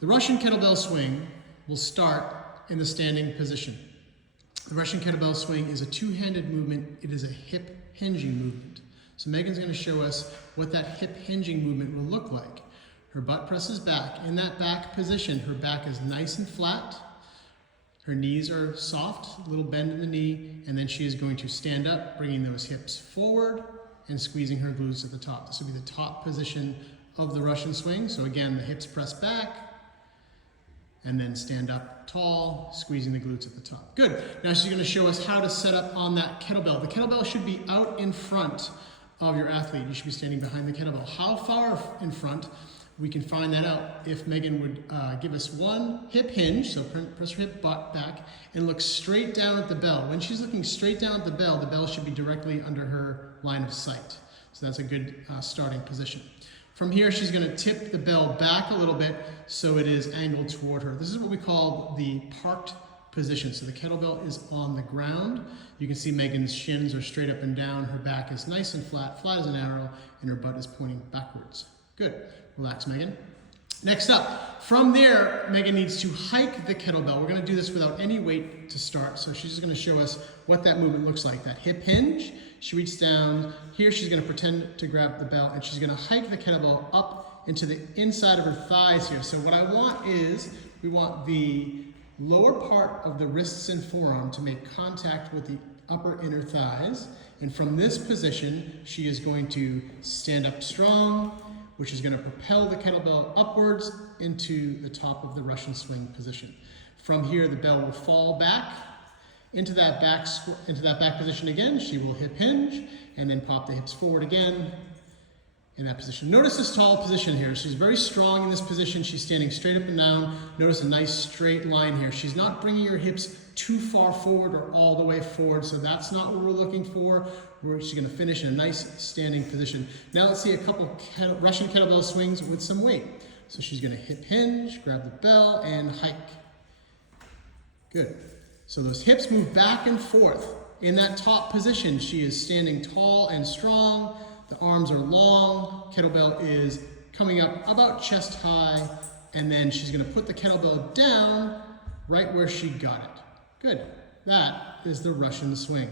The Russian kettlebell swing will start in the standing position. The Russian kettlebell swing is a two-handed movement. It is a hip hinging movement. So Megan's going to show us what that hip hinging movement will look like. Her butt presses back. In that back position, her back is nice and flat. Her knees are soft, a little bend in the knee, and then she is going to stand up, bringing those hips forward and squeezing her glutes at the top. This will be the top position of the Russian swing. So again, the hips press back, and then stand up tall, squeezing the glutes at the top. Good. Now she's going to show us how to set up on that kettlebell. The kettlebell should be out in front of your athlete. You should be standing behind the kettlebell. How far in front? We can find that out if Megan would give us one hip hinge, so press her hip butt back, and look straight down at the bell. When she's looking straight down at the bell should be directly under her line of sight. So that's a good starting position. From here, she's going to tip the bell back a little bit so it is angled toward her. This is what we call the parked position. So the kettlebell is on the ground. You can see Megan's shins are straight up and down. Her back is nice and flat as an arrow, and her butt is pointing backwards. Good. Relax, Megan. Next up, from there, Megan needs to hike the kettlebell. We're going to do this without any weight to start. So she's just going to show us what that movement looks like. That hip hinge. She reaches down. Here she's going to pretend to grab the bell, and she's going to hike the kettlebell up into the inside of her thighs here. So what I want is, we want the lower part of the wrists and forearm to make contact with the upper inner thighs. And from this position, she is going to stand up strong, which is going to propel the kettlebell upwards into the top of the Russian swing position. From here, the bell will fall back into that back position again. She will hip hinge and then pop the hips forward again in that position. Notice this tall position here. She's very strong in this position. She's standing straight up and down. Notice a nice straight line here. She's not bringing her hips too far forward or all the way forward, so that's not what we're looking for. She's going to finish in a nice standing position. Now let's see a couple Russian kettlebell swings with some weight. So she's going to hip hinge, grab the bell, and hike. Good. So those hips move back and forth. In that top position, she is standing tall and strong. The arms are long. Kettlebell is coming up about chest high, and then she's going to put the kettlebell down right where she got it. Good. That is the Russian swing.